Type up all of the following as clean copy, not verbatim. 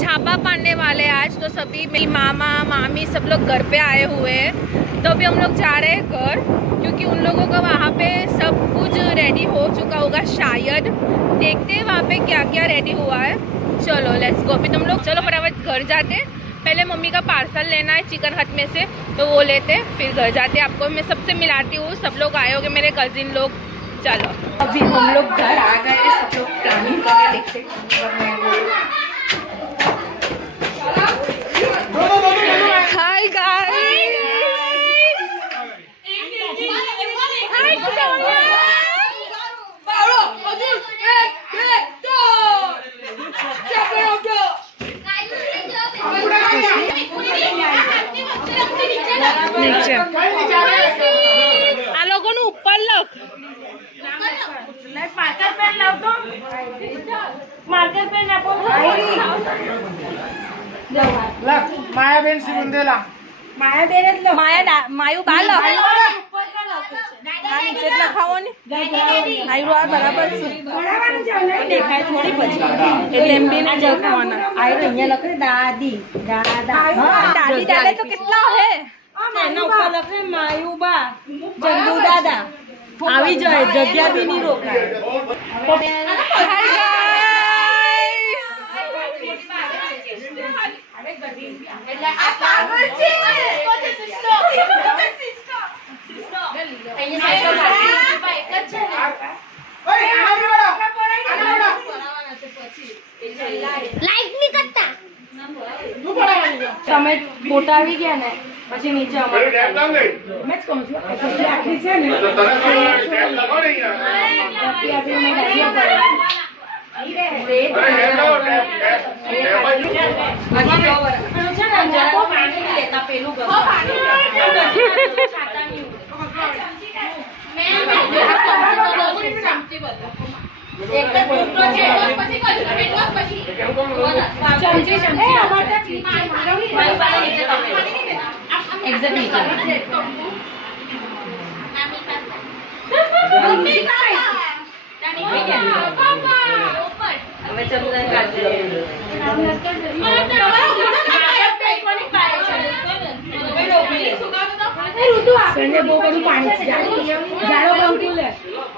छापा पड़ने वाले हैं आज, तो सभी मेरी मामा मामी सब लोग घर पे आए हुए हैं। तो अभी हम लोग जा रहे हैं घर, क्योंकि उन लोगों का वहाँ पे सब कुछ रेडी हो चुका होगा शायद। देखते हैं वहाँ पे क्या क्या रेडी हुआ है। चलो लेट्स गो। अभी तुम लोग चलो फटाफट घर जाते हैं। पहले मम्मी का पार्सल लेना है चिकन हट में से, तो वो लेते फिर घर जाते। आपको मैं सबसे मिलाती हूँ, सब लोग आए होंगे मेरे कजिन लोग। चलो अभी हम लोग घर आ गए, सब लोग प्लानिंग कर रहे, देखते हाय गाइस, नीचे आ लोगों ने ऊपर लग मार्कर पेन लाओ, तो मार्कर पेन आपको माया बेन सिंदेला माया बेन माया मायू बाल नीचे લખાવો ને આયરો આ બરાબર છે દેખાય થોડી પછી એટલે એમ બી લખવાના આયરો અહીંયા લખે દાદી દાદા દાદી દાદા તો કેટલા હે એના ઉપર લખે માયુબા જંગુ દાદા આવી જાય જગ્યા બી નહીં રોકાય હાય ગાઈસ એટલે આ પાગલ છે તમે ફોટા આવી ગયા ને પછી નીચે મેં જ કહું છું આખી છે ને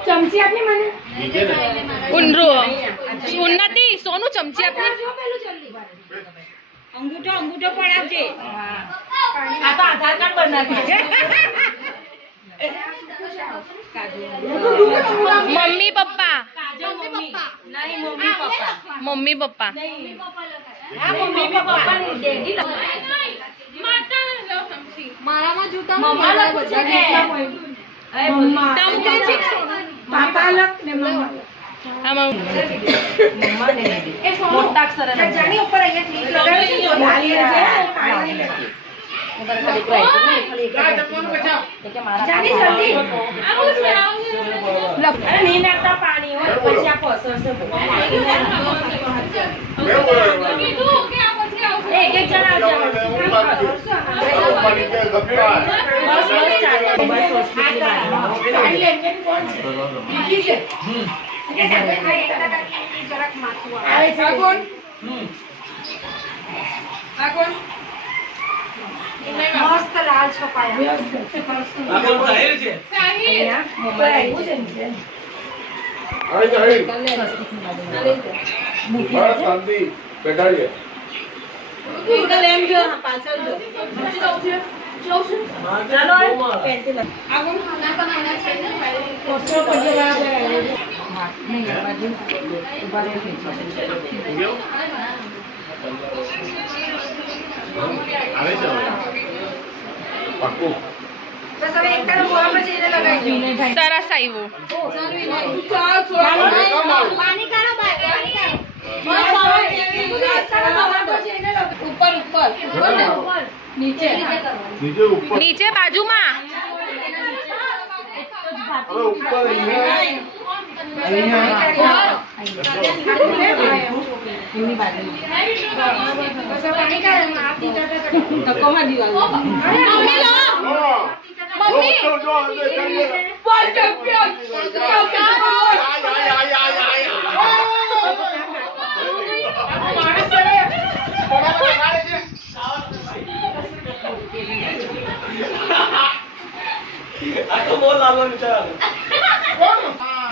चमची आपने મને ઉન્નતિ સોનું ચમચી આપને અંગૂઠો અંગૂઠો પણ આપજે આ તો આધાર કાર્ડ બનાવી મમ્મી પપ્પા નહીં મમ્મી પપ્પા હા મમ્મી પપ્પા ની ડેડી માતા લો ચમચી મારામાં જૂતા મમ્મા લો બધા કેટલા હોય મમ્મા પાપા લક ને મમ્મા આમાં મમ્મા ને એ મોટા અક્ષર છે જાની ઉપર અહીંયા ક્લિક લગાવે છે તો લાલી છે પાણી લેતી ઉપર ખાલી ક્રાઈ નહીં ખાલી જમવાનું બચાવ કે મારા જાની જલ્દી આવું છે અરે નહીં નાખતા પાણી હોય પછી આ પસરશે કીધું કે આ પછી આવશે એક એક જણા આવશે પાણી કે ગફ્યા બસ પાણી લેને કોણ છે લીકી છે મસ્ત લાલ છપાયા સરસ આવ્યું ઉપર ઉપર નીચે નીચે બાજુમાં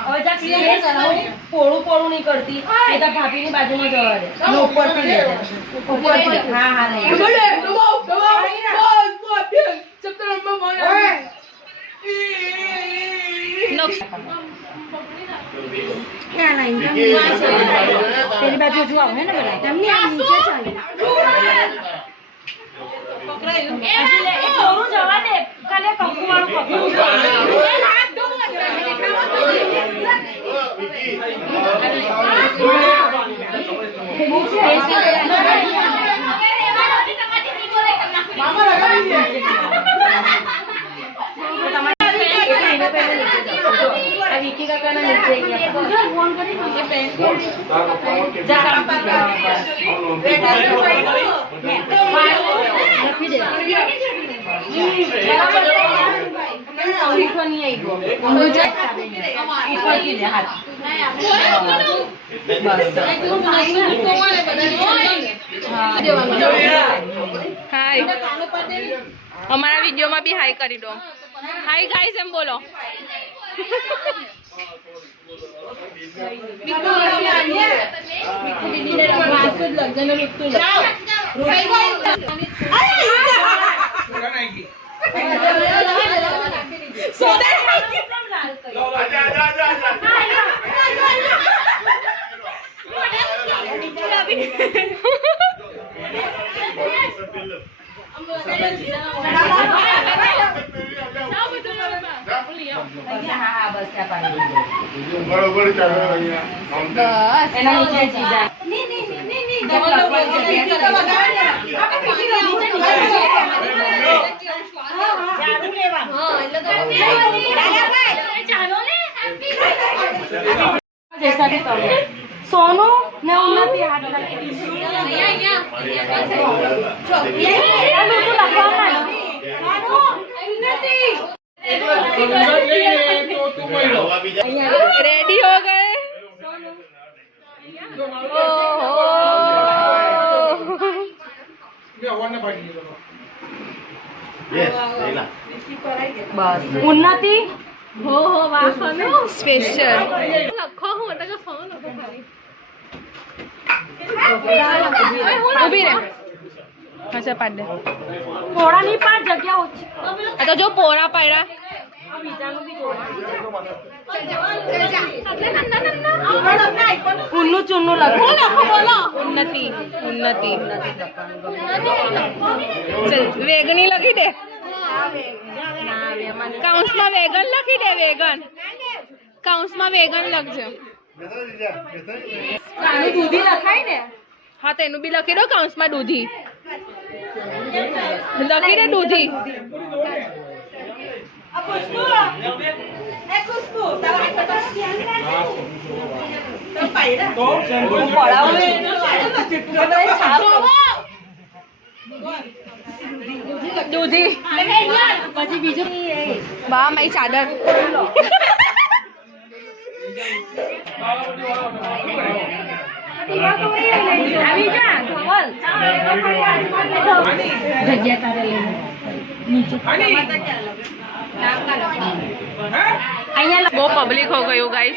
હવે જા ક્લિયર કરાવો પોળું પોળું નહીં કરતી એ તો ભાભીની બાજુમાં જવા દે ઉપરથી લે ઉપરથી હા હા નહીં તેરી બાજુ જો આવો હે ને બધા તેમની આ નીચે ચાલે પકડાયું એ પોળું જવા દે કાલે કંકુ વાળું પકડું विकी काका ना नीचे फोन करी हाय हमारा वीडियो में भी हाय करी दो हाय गाइस एम बोलो बरोबर चालू एना नीचे चीज है जैसा भी करो सोनू ने उन्नति हाथ लगा रेडी हो गए बस उन्नति हो स्पेशल उभी रे अच्छा पाड दे पोड़ा नहीं पाड जगह ओછી तो जो पोड़ा पायरा उन्नू चुन्नू लगो बोलो उन्नति उन्नति चल वेगनी लगी दे काउंस में वेगन लखी दे वेगन काउंस में वेगन लगजे આનું દૂધી લખાય ને હા તો એનું બી લખી દો કાઉન્સ માં દૂધી લખી દે દૂધી દૂધી પછી બીજું બા મારી ચાદર बहुत पब्लिक हो गई हो गाइस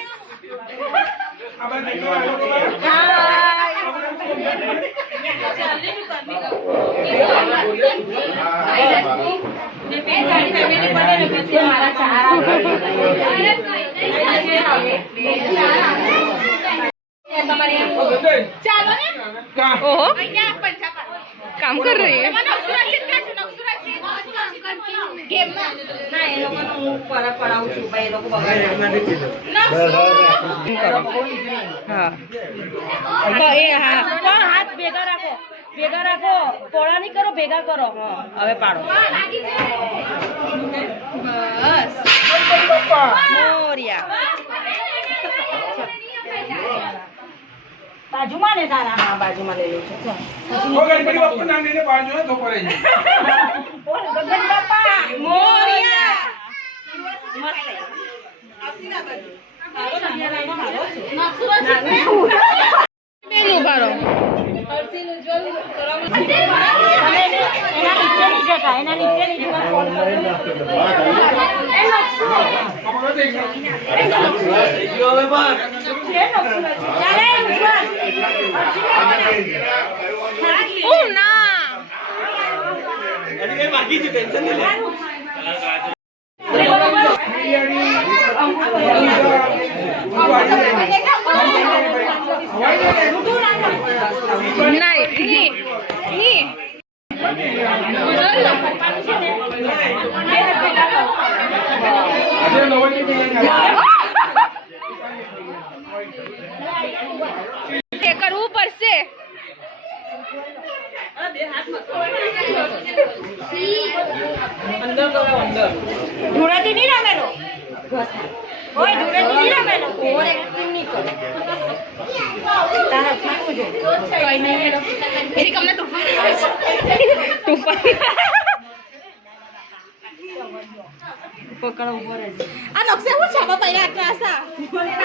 ओहो काम कर रही है हाथ भेगा राखो पोड़ा नहीं करो भेगा करो हाँ हवे पाड़ो बस मोरिया बाजू माने तारा हाँ बाजू माने ले लो वो गणपति बापा नाम लेने बाजू है तो पड़े बोल गणपति बापा मोरिया मस्त है बेन उभारो બેઠા એના નીચે નીચે ફોન બાકી છે ટેન્શન નહીં લે કરવું પડશે ધૂળેટી નહીં રમેલો ઓય ધૂળેટી નહીં રમેલો ઓર એક્ટિંગ નહીં કરો તારા ખાવું છે કઈ નહીં એની કમને તુફાન આવે છે તુફાન પકડો ઉભો રહેજો આ નકશે હું છાપા પહેલા આટલા આસા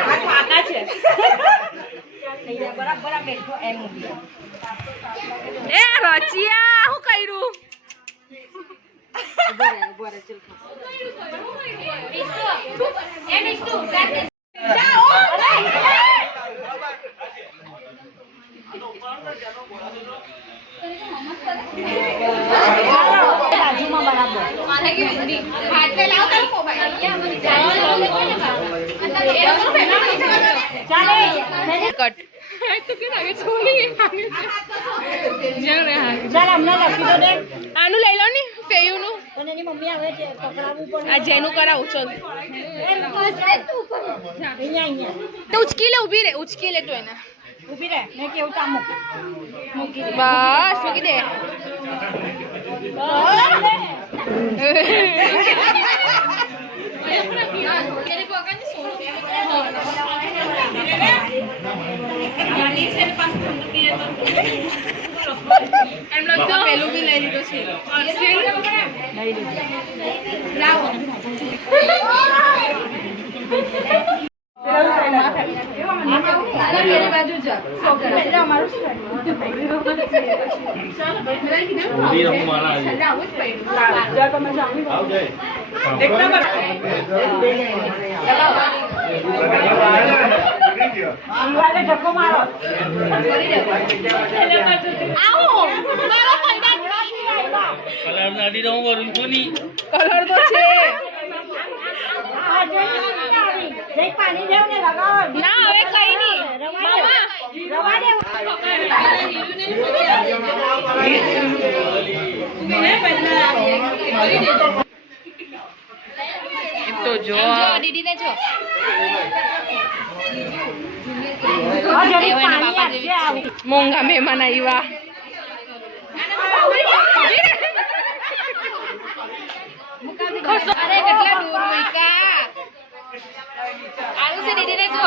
આ ખાતા છે બરાબર બેઠો એમ એ રચિયા હું કર્યું ઉભો રહે ચલ બાજુમાં બરાબર ચાલે કટ તો કે આગે છોડી ચાલ હમણાં લખી દો ને આનું લઈ લો ને ફેયુનું અને એની મમ્મી આવે છે પકડાવવું પડે આ જેનું કરાવું ચલ અહીંયા તો ઉચકી લે ઊભી રે ઉચકી લે તો એને ઊભી રહે મેં કેવું તા મૂકી બસ મૂકી દે પેલું બી લઈ લીધું છે બાજુ જા ધક્કો મારો કલર તો છે પાણી દેવ ને લગાવો ના હવે કઈ નહીં રવા દે તો જો દીદી ને જો મોંઘા મહેમાન આવ્યા અરે કેટલા દૂર મૂકા આલુ છે દીદી ને જો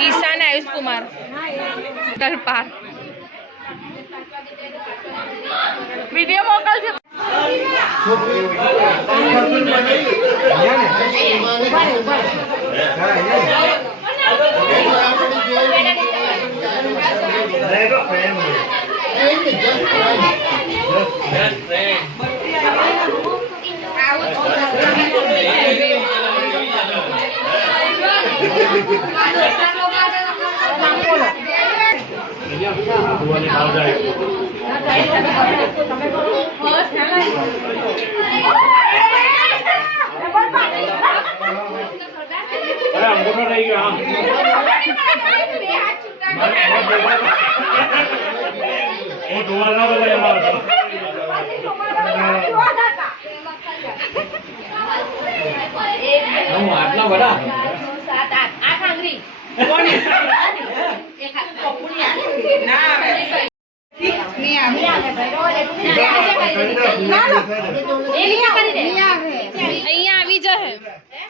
ईशान आयुष कुमार पार वीडियो मोकल છે અહીંયા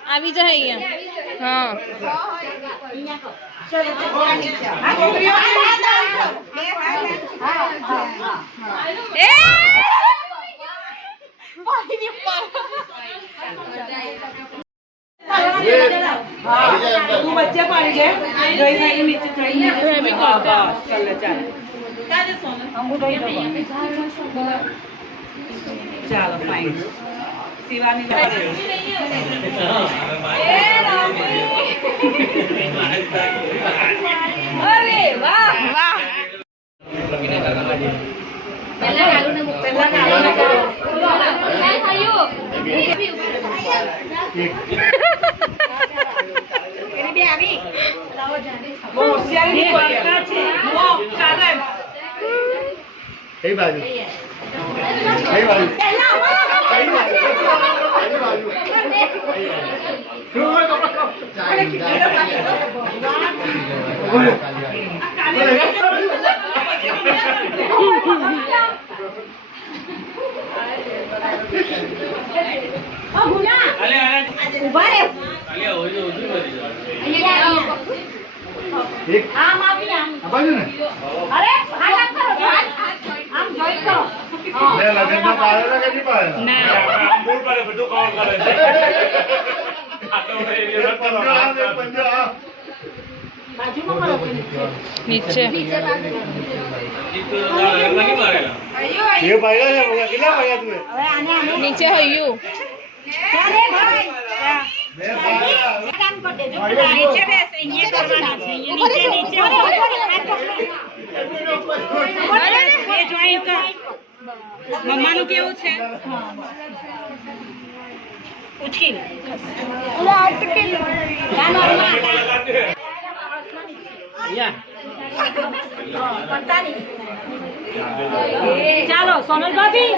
આવી જાય અહીંયા. તું બચ્ચે પાડી દે ગઈ ગઈ નીચે ચડી ચાલો ફાઈન શિવાની અરે વાહ વાહ. કઈ બાજુ કઈ બાજુ નીચે નીચે હૈયું મમ્માનું કેવું છે ઉચકી ચાલો સોનલ ભાભી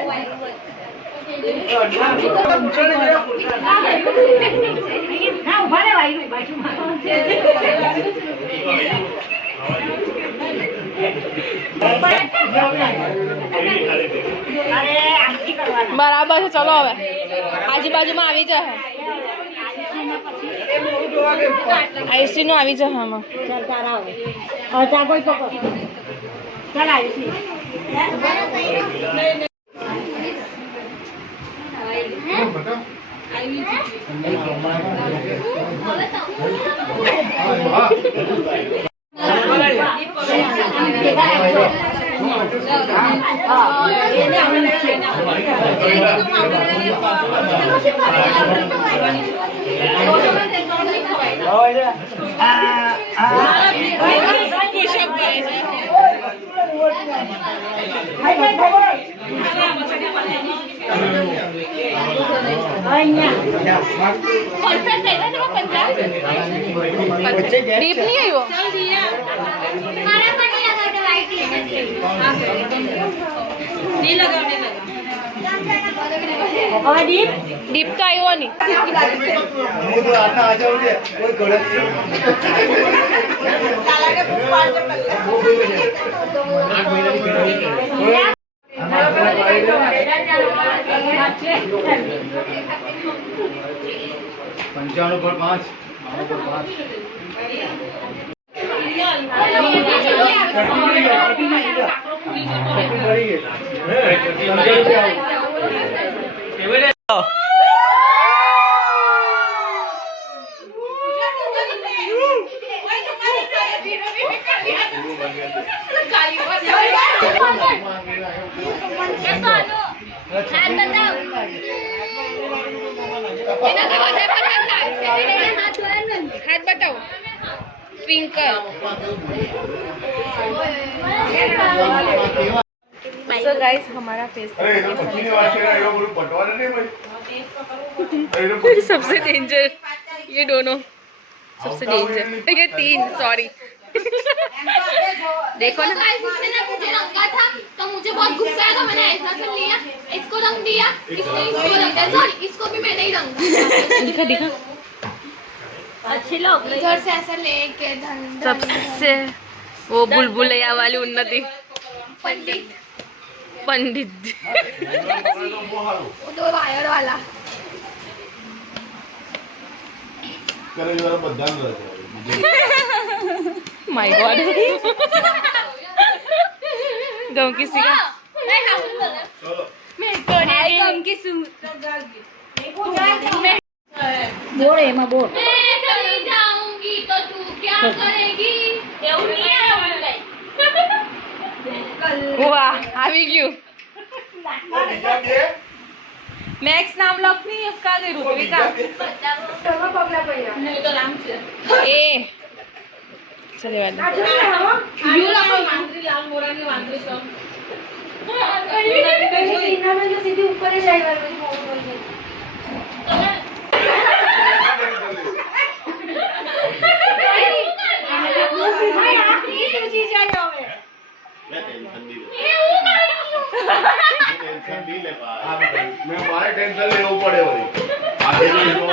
ના ઉભા રે બાજુમાં બરાબર છે. ચલો હવે આજુબાજુમાં આવી જશે. આયુષી નું આવી જશે આમાં. ચાલ તારા આવે અડધા કોઈ પકડ ચાલ આયુષી દીપ નહીં આવ્યો. દીપ તો આવ્યો નહીં. पंचाणु पर 5 હાથ બતાવો. ट्विंकल सो गाइस हमारा फेस अरे ये तो बच्ची ने बात किया, ये लोग पटवाने नहीं भाई। सबसे डेंजर ये दोनों सबसे डेंजर ये तीन सॉरी देखो ना मुझे रंगा था तो मुझे बहुत गुस्सा आया तो मैंने ऐसा कर लिया, इसको रंग दिया, इसको रंग दिया, सॉरी इसको भी मैंने ही रंगा। दिखा दिखा अच्छे लोग इधर से ऐसा लेके सबसे वो बुलबुलैया वाली उन्नति पंडित पंडित वो दो वायर वाला करे जरा बदनाम कर दे। माय गॉड गाँव किसी का चलो બોલ એમાં બોલ मैं चली जाऊंगी तो तू क्या करेगी? વાહ આવી ગયું वो बीजा के નેક્સ્ટ નામ લખની અફકા દે ઋત્વિકા એ ચલે વાલા સીધી ઉપર જ આવી मैं मारे टेंशन लेવું પડે વળી આગે જો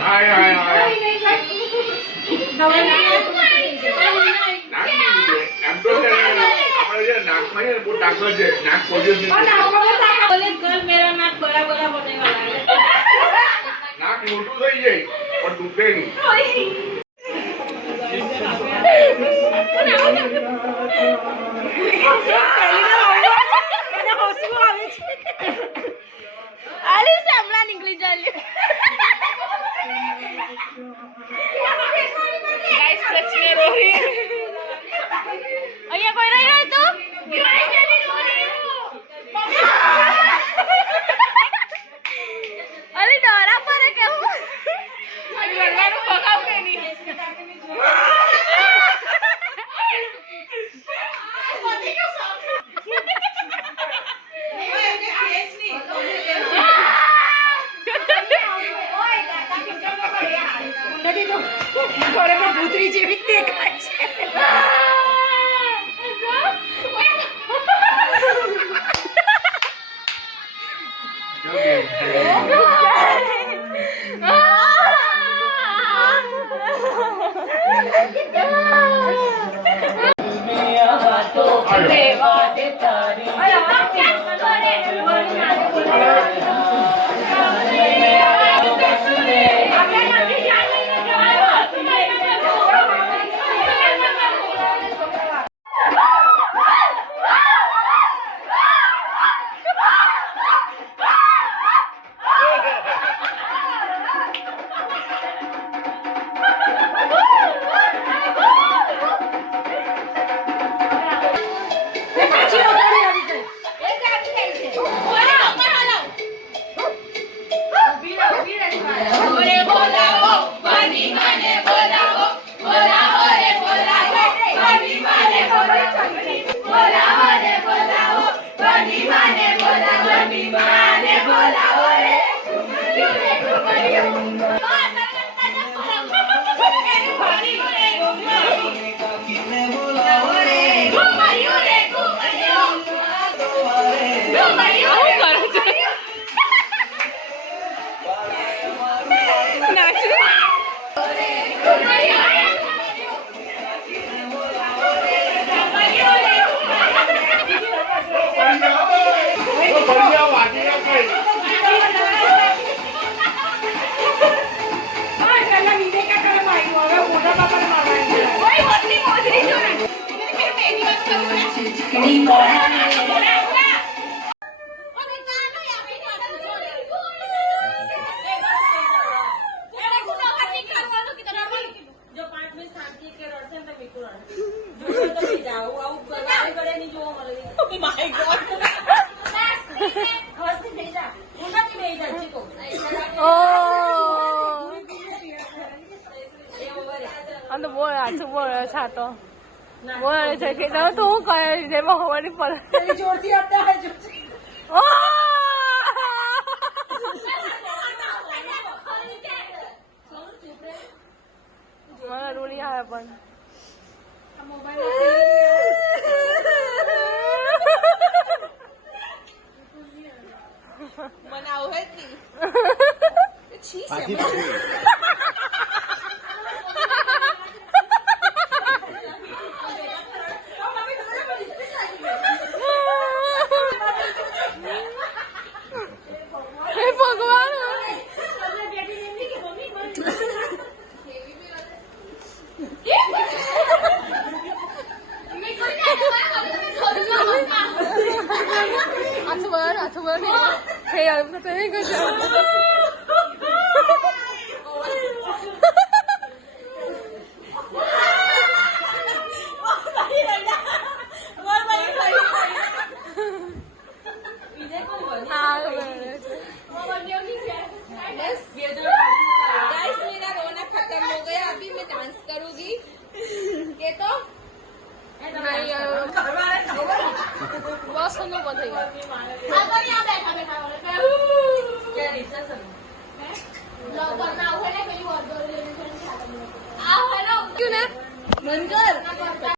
હાય હાય હાય એમ તો આપણે જે નાકમાં છે ને બહુ ડાકર છે નાક પોઝિશન નાક મોટું થઈ જાય પણ દુખે નહીં અરે સામલા નીકળી ચાલ્યું ગાઈસ સચ में रो रही है અહીંયા કોઈ નહીં હોય તો અરે ડરા પડે કે હું લડવાનું પગાવ કે નહીં ખરેખર ભૂતરી જેવી જ દેખાય છે જાઓ આવું ગળે ગળે નહીં જોવા મળે આ તો બોલે છે કે તમે તો હું કહે જેમાં હોવાની પડે જોરથી આપતા હોય જોરથી. મને રૂલી આવે પણ મને આવું હોય જ નહીં. હે ભગવાન Açılır. Hey yarım katına götür. Guys मेरा रोना खत्म हो गया. अभी मैं डांस करूंगी. के तो बस नो बंद हो अगर यहाँ बैठा बैठा क्या रिसर्च लॉकडाउन में आओ है ना मेरी और दो आओ है ना क्यों ना बंद कर